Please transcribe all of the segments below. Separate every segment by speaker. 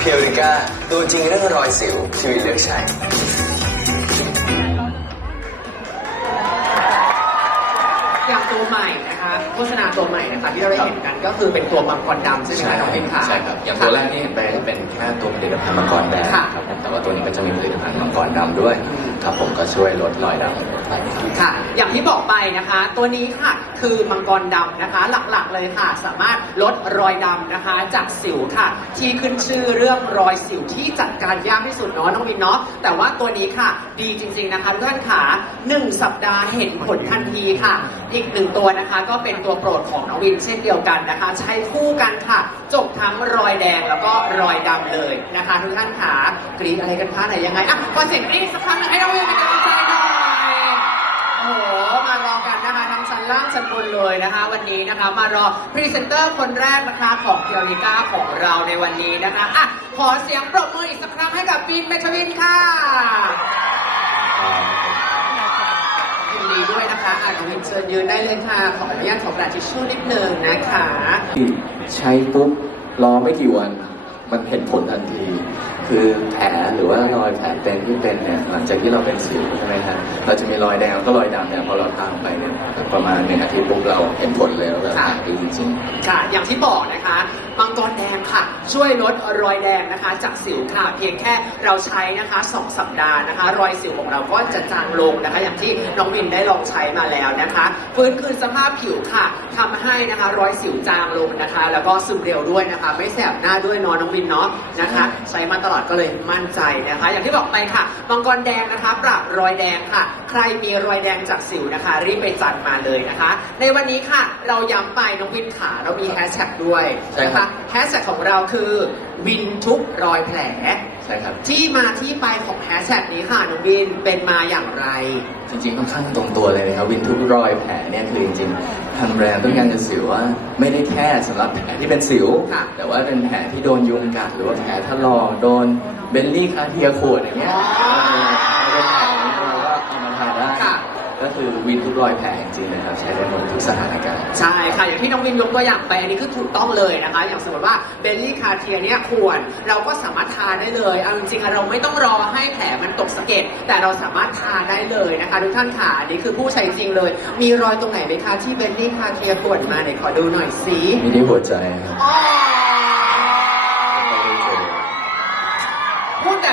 Speaker 1: เพียวริก้าตัวจริงเรื่องรอยสิวที่วินเลือกใช้
Speaker 2: อย่างตัวใหม่นะคะโฆษณาตัวใหม่นะคะที่เราได้เห็นกันก็คือเป็นตัวมังกรดำใช่ไหมคะน้องพิมค่ะ
Speaker 3: ใช่ครับ อย่างตัวแรกที่เห็นไปเป็นแค่ตัวผลิตภัณฑ์มังกรแดง
Speaker 2: ค่ะ
Speaker 3: ครับผมแต่ว่าตัวนี้ก็จะมีผลิตภัณฑ์มังกรดำด้วยครับผมก็ช่วยลดรอยดำไปครับ
Speaker 2: ค่ะ อย่างที่บอกไปนะคะ ตัวนี้ค่ะคือมังกรดำนะคะ หลักๆเลยค่ะ สามารถลดรอยดำนะคะ จากสิวค่ะ ที่ขึ้นชื่อเรื่องรอยสิวที่จัดการยากที่สุดเนาะน้องมินเนาะแต่ว่าตัวนี้ค่ะ ดีจริง ๆนะคะทุกท่านขาหนึ่งสัปดาห์เห็นผลทันทีค่ะ อีกหนึ่งตัวนะคะ ก็เป็นตัวโปรดของน้องวินเช่นเดียวกันนะคะ ใช้คู่กันค่ะ จบทั้งรอยแดงแล้วก็รอยดำเลยนะคะทุกท่านขากรี๊ดอะไรกันคะไหนยังไงอะขอเสียงกรี๊ดสักครั้งหนึ่งให้น้องวินเป็นกำลังใจหน่อย โอ้โห มารอกันนะคะทั้งชั้นล่างชั้นบนเลยนะคะ วันนี้นะคะ มารอพรีเซนเตอร์คนแรกนะคะของเพียริก้าของเราในวันนี้นะคะอะขอเสียงปรบมืออีกสักครั้งให้กับบินเมชวินค่ะยินดีด้วยนะคะอะน้องวินเชิญยืนได้เลยค่ะ ขออนุญาตขอกระดาษทิชชู่นิดนึงนะคะ
Speaker 3: ใช้ปุ๊บรอไม่กี่วัน มันเห็นผลทันที คือแผลหรือว่ารอยแผลเป็นที่เป็นเนี่ยหลังจากที่เราเป็นสิวใช่ไหมครับเราจะมีรอยแดงแล้วก็รอยดำเนี่ยพอเราทานไปเนี่ยประมาณหนึ่งอาทิตย์ปุ๊บเราเห็นผลเลยแล้วแบบ
Speaker 2: ค่ะ
Speaker 3: หายดีจริง
Speaker 2: ค่ะ อย่างที่บอกนะคะมังกรแดงค่ะ ช่วยลดรอยแดงนะคะ จากสิวค่ะ เพียงแค่เราใช้นะคะ2สัปดาห์นะคะ รอยสิวของเราก็จะจางลงนะคะ อย่างที่น้องวินได้ลองใช้มาแล้วนะคะฟื้นคืนสภาพผิวค่ะทำให้นะคะรอยสิวจางลงนะคะ แล้วก็ซึมเร็วด้วยนะคะ ไม่แสบหน้าด้วยเนอนน้องวินเนาะนะคะ ใช้มาตลอดก็เลยมั่นใจนะคะ อย่างที่บอกไปค่ะมังกรแดงนะคะ ปรับรอยแดงค่ะ ใครมีรอยแดงจากสิวนะคะ รีบไปจัดมาเลยนะคะ ในวันนี้ค่ะเราย้ำไปน้องวินขาเรามีแฮชแท็กด้วย
Speaker 3: ใช่
Speaker 2: นะ
Speaker 3: ครั
Speaker 2: คะ
Speaker 3: บ
Speaker 2: แฮชแท็กของเราคือวินทุกรอยแผล
Speaker 3: ๆใช่ครับ
Speaker 2: ที่มาที่ไปของแฮชแท็กนี้ค่ะน้องวินเป็นมาอย่างไร
Speaker 3: จริงๆค่อนข้างตรงตัวเลยนะครับ วินทุกรอยแผลเนี่ยคือจริงๆ ทางแบรนด์ต้องการจะสื่อว่าไม่ได้แค่สำหรับแผลที่เป็นสิว
Speaker 2: ค่ะ
Speaker 3: แต่ว่าเป็นแผลที่โดนยุงกัดหรือว่าแผลถลอกโดนเบลลี่คาเทียขวดอย่างเงี้ย
Speaker 2: อ๋อ
Speaker 3: ก็
Speaker 2: คื
Speaker 3: อวินทุกรอยแผลจริงๆนะครับใช้ได้หมดทุกสถานการณ์
Speaker 2: ใช่ค่ะ อย่างที่น้องวินยกตัวอย่างไปอันนี้คือถูกต้องเลยนะคะ อย่างสมมติว่าเบลลี่คาเทียเนี่ยควรเราก็สามารถทาได้เลยเอาจริงๆเราไม่ต้องรอให้แผลมันตกสะเก็ดแต่เราสามารถทาได้เลยนะคะ ทุกท่านค่ะอันนี้คือผู้ใช้จริงเลย มีรอยตรงไหนไหมคะที่เบลลี่คาเทียควรมาไหนขอดูหน่อยสิ
Speaker 3: มีที่หัวใจครับ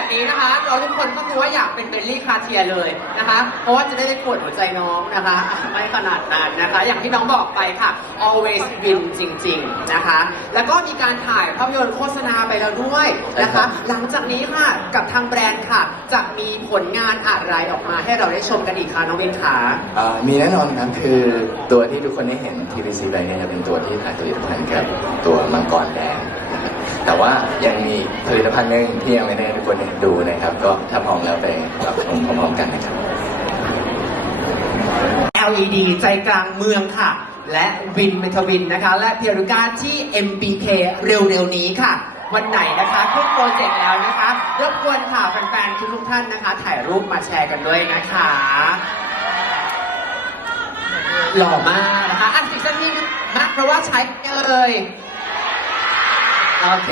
Speaker 2: แบบนี้นะคะ เราทุกคนก็คือว่าอยากเป็นเบลลี่คาเทียเลยนะคะ เพราะว่าจะได้ไปกดหัวใจน้องนะคะอะไม่ขนาดนั้นนะคะ อย่างที่น้องบอกไปค่ะ always win จริง ๆนะคะ แล้วก็มีการถ่ายภาพยนตร์โฆษณาไปแล้วด้วยนะคะ หลังจากนี้ค่ะกับทางแบรนด์ค่ะ จะมีผลงานอะไรออกมาให้เราได้ชมกันอีกคะน้องวินขา
Speaker 3: อ่ามีแน่นอนครับคือตัวที่ทุกคนได้เห็น TVC ไปเนี่ยจะเป็นตัวที่ถ่ายผลิตภัณฑ์กับตัวมังกรแดงนะครับ แต่ว่ายังมีผลิตภัณฑ์หนึ่งที่ยังไม่ได้ทุกคนได้ดูนะครับ ก็ถ้าพร้อมแล้วไปรับชมพร้อมๆกันนะครับ
Speaker 2: LED ใจกลางเมืองค่ะ และวินเมทวินนะคะ และเพียรุก้าที่ MBK เร็วๆนี้ค่ะ วันไหนนะคะขึ้นโปรเจกต์แล้วนะคะรบกวนค่ะแฟนๆทุกๆท่านนะคะ ถ่ายรูปมาแชร์กันด้วยนะคะ หล่อมากนะคะอันอีกสักนิดนะเพราะว่าใช้เลย โอเค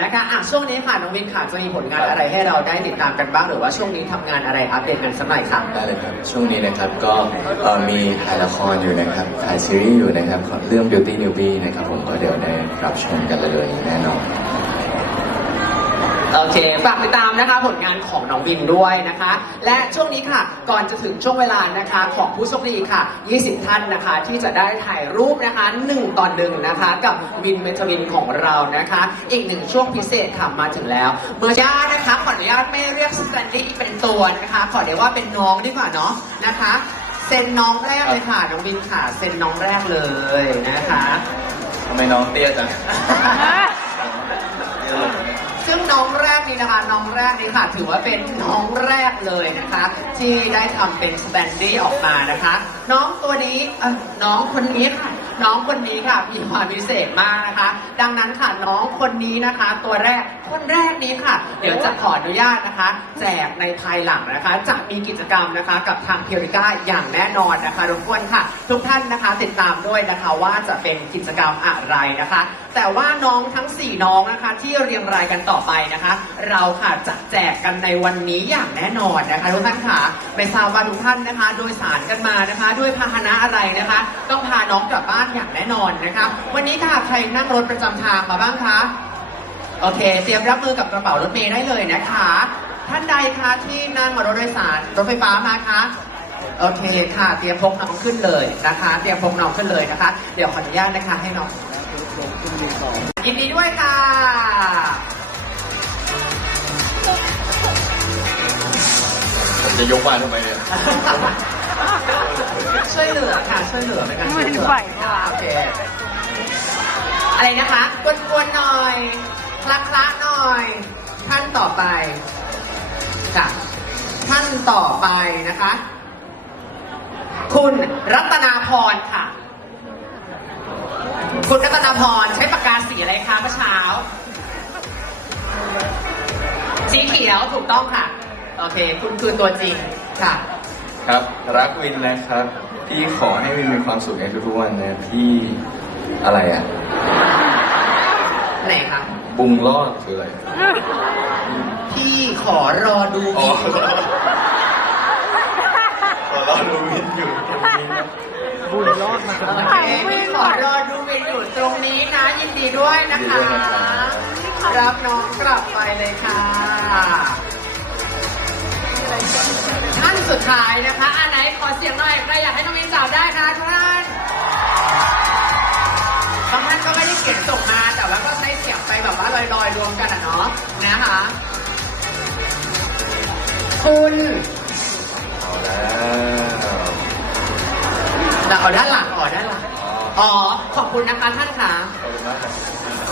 Speaker 2: นะคะอะช่วงนี้ค่ะน้องวินค่ะจะมีผลงานอะไรให้เราได้ติดตามกันบ้างหรือว่าช่วงนี้ทำงานอะไรอัปเดตกันสักหน่อยค่ะ
Speaker 3: ได้เลยครับ ช่วงนี้นะครับก็เอ่อมีถ่ายละครอยู่นะครับถ่ายซีรีส์อยู่นะครับ เรื่อง Beauty Newbie นะครับผมก็เดี๋ยวได้รับชมกันเลยแน่นอน
Speaker 2: เค ฝากติดตามนะคะผลงานของน้องวินด้วยนะคะ และช่วงนี้ค่ะ ก่อนจะถึงช่วงเวลานะคะของผู้โชคดีค่ะ 20 ท่านนะคะ ที่จะได้ถ่ายรูปนะคะ 1ต่อหนึ่งนะคะ กับวินเมทวินของเรานะคะ อีกหนึ่งช่วงพิเศษค่ะมาถึงแล้วเมื่อญาตนะคะขออนุญาตไม่เรียกสแตนดี้เป็นตัวนะคะ ขอเรียกว่าเป็นน้องดีกว่าเนาะนะคะเซ็นน้องแรกเลยค่ะน้องวินค่ะเซ็นน้องแรกเลยนะคะ
Speaker 3: ทำไมน้องเตี้ยจัง
Speaker 2: ซึ่งน้องแรกนี้นะคะ น้องแรกนี้ค่ะ ถือว่าเป็นน้องแรกเลยนะคะ ที่ได้ทำเป็นสแตนดี้ออกมานะคะ น้องตัวนี้เอ่อน้องคนนี้ค่ะ น้องคนนี้ค่ะมีความพิเศษมากนะคะ ดังนั้นค่ะน้องคนนี้นะคะ ตัวแรกคนแรกนี้ค่ะ เดี๋ยวจะขออนุญาตนะคะ แจกในภายหลังนะคะ จะมีกิจกรรมนะคะกับทางเพียริก้าอย่างแน่นอนนะคะรบกวนค่ะ ทุกท่านนะคะติดตามด้วยนะคะว่าจะเป็นกิจกรรมอะไรนะคะ แต่ว่าน้องทั้ง 4 น้องนะคะที่เรียงรายกันต่อไปนะคะ เราค่ะจะแจกกันในวันนี้อย่างแน่นอนนะคะทุกท่านค่ะไม่ทราบว่าทุกท่านนะคะ โดยสารกันมานะคะ ด้วยพาหนะอะไรนะคะ ต้องพาน้องกลับบ้านอย่างแน่นอนนะคะ วันนี้ค่ะใครนั่งรถประจำทางมาบ้างคะโอเค เตรียมรับมือกับกระเป๋ารถเมล์ได้เลยนะคะ ท่านใดคะที่นั่งรถโดยสารรถไฟฟ้ามาคะโอเคค่ะ เตรียมพกน้องขึ้นเลยนะคะ เตรียมพกน้องขึ้นเลยนะคะ เดี๋ยวขออนุญาตนะคะให้น้อง ยินดีด้วยค่ะ
Speaker 3: ผมจะยกมาทำไมเนี่ย
Speaker 2: ช่วยเหลือค่ะ ช่วยเหลือในการช่วยเหลือ
Speaker 4: ไม่ไหวว่ะ
Speaker 2: โอเคอะไรนะคะกวนๆหน่อยคลักคละหน่อย ท่านต่อไปค่ะท่านต่อไปนะคะ คุณรัตนาพรค่ะ คุณรัตนาพรใช้ปากกาสีอะไรคะเมื่อเช้า สีเขียวถูกต้องค่ะ โอเค คุณคือตัวจริงค่ะ
Speaker 3: ครับ รักวินนะครับ พี่ขอให้วินมีความสุขในทุกๆวันนะพี่อะไรอะ
Speaker 2: ไหนคะ
Speaker 3: บุงรอดคืออะไร
Speaker 2: พี่ขอรอดู
Speaker 3: อ๋อ
Speaker 2: วิน
Speaker 3: ขอรอดูวินอยู่ตรงนี้นะ
Speaker 4: บุญรอดมา
Speaker 2: โอเคพี่ขอรอดูวินอยู่ ตรงนี้นะยินดีด้วยนะคะ รับน้องกลับไปเลยค่ะท่านสุดท้ายนะคะอันไหนขอเสียงหน่อยใครอยากให้น้องวินจับได้คะทุกท่านบางท่านก็ไม่ได้เขียนส่งมาแต่ว่าก็ใช้เสียงไปแบบว่าลอยๆรวมกันอะเนาะนะคะ คุณ
Speaker 3: เอาแล้ว
Speaker 2: เราเอาด้านหลังอ๋อด้านหลัง
Speaker 3: อ๋อ
Speaker 2: อ๋อ ขอบคุณนะคะท่านค่ะ
Speaker 3: ขอบคุณมากครับ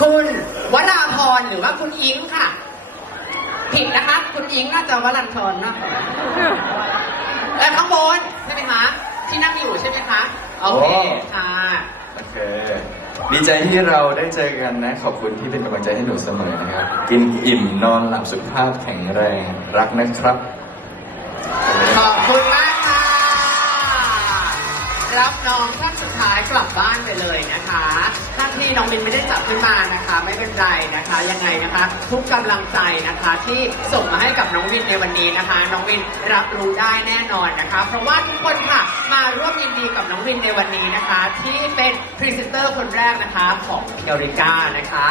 Speaker 2: คุณวราพรหรือว่าคุณอิงค่ะ ผิดนะคะ คุณอิงน่าจะวรันทรเนอะแต่ข้างบนใช่ไหมคะที่นั่งอยู่ใช่ไหมคะ โอเคค่ะ
Speaker 3: โอเคดีใจที่เราได้เจอกันนะ ขอบคุณที่เป็นกำลังใจให้หนูเสมอนะครับ กินอิ่มนอนหลับสุขภาพแข็งแรง รักนะครับ
Speaker 2: รับน้องท่านสุดท้ายกลับบ้านไปเลยนะคะท่านที่น้องมินไม่ได้จับขึ้นมานะคะ ไม่เป็นไรนะคะ ยังไงนะคะ ทุกกำลังใจนะคะที่ส่งมาให้กับน้องวินในวันนี้นะคะ น้องวินรับรู้ได้แน่นอนนะคะ เพราะว่าทุกคนค่ะมาร่วมยินดีกับน้องวินในวันนี้นะคะ ที่เป็นพรีเซนเตอร์คนแรกนะคะของเพียริก้านะคะ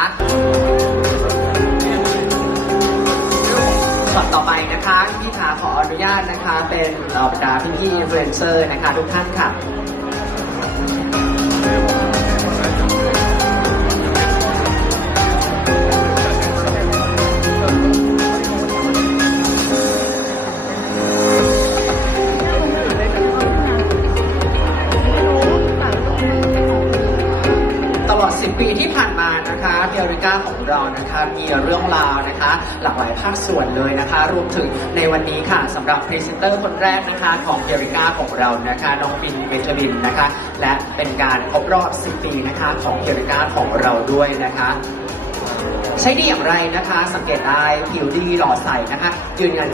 Speaker 2: ก่อนต่อไปนะคะพี่ขาขออนุญาตนะคะ เป็นเหล่าบรรดาพี่พี่อินฟลูเอนเซอร์นะคะ ทุกท่านค่ะ รวมถึงในวันนี้ค่ะสำหรับพรีเซนเตอร์คนแรกนะคะของเพียริก้าของเรานะคะน้องปินเบนจามินนะคะ และเป็นการครบรอบ 10 ปีนะคะของเพียริก้าของเราด้วยนะคะใช้ดีอย่างไรนะคะ สังเกตได้ผิวดีหล่อใสนะคะยืนยัน